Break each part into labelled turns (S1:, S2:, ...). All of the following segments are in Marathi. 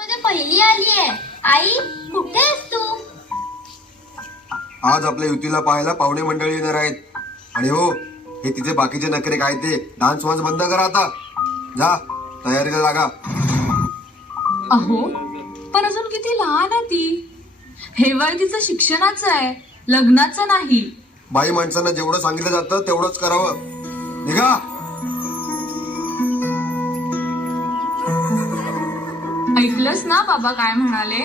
S1: मध्ये पहिली आली आहे. आई कुठे आहेस तू?
S2: आज आपल्या युतीला पाहायला पाहुणे मंडळी येणार आहेत. आणि हो हे तिचे बाकीचे नखरे काय ते? डान्स वान्स बंद करा आता. जा तयारीला लागा.
S3: अहो पण अजून किती लहान आहे ती. हे वय तिचं शिक्षणाचं आहे लग्नाचं नाही.
S2: बाई माणसांना जेवढं सांगितलं जातं तेवढंच करावं. निघा!
S3: ऐकलंस ना बाबा काय म्हणाले?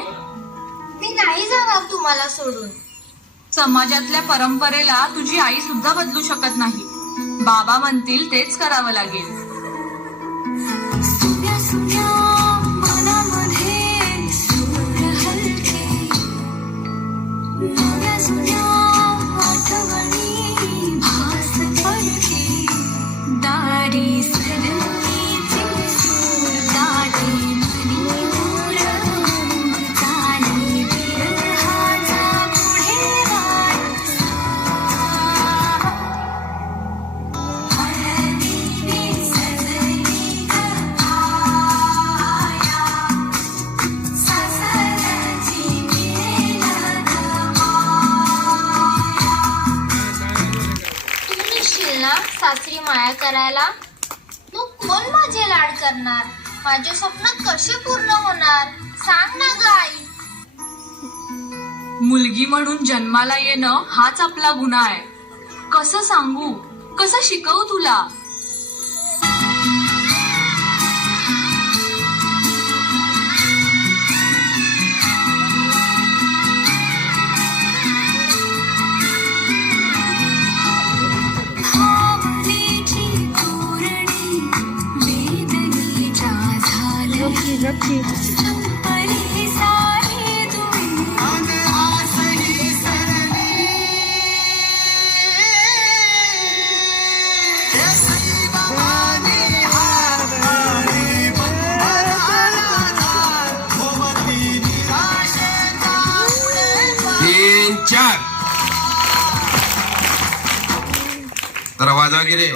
S1: मी नाही जाणार तुम्हाला सोडून.
S3: समाजातल्या परंपरेला तुझी आई सुद्धा बदलू शकत नाही. बाबा म्हणतील तेच करावं लागेल.
S1: निघशील ना सासरी माया करायला? तू कोण माझे लाड करणार? माझे स्वप्न कसे पूर्ण होणार? सांग ना ग आई.
S3: मुलगी म्हणून जन्माला येणं हाच आपला गुन्हा आहे. कसं सांगू? कसं शिकवू तुला?
S4: झाली संपली
S2: तर वाजवा गिरे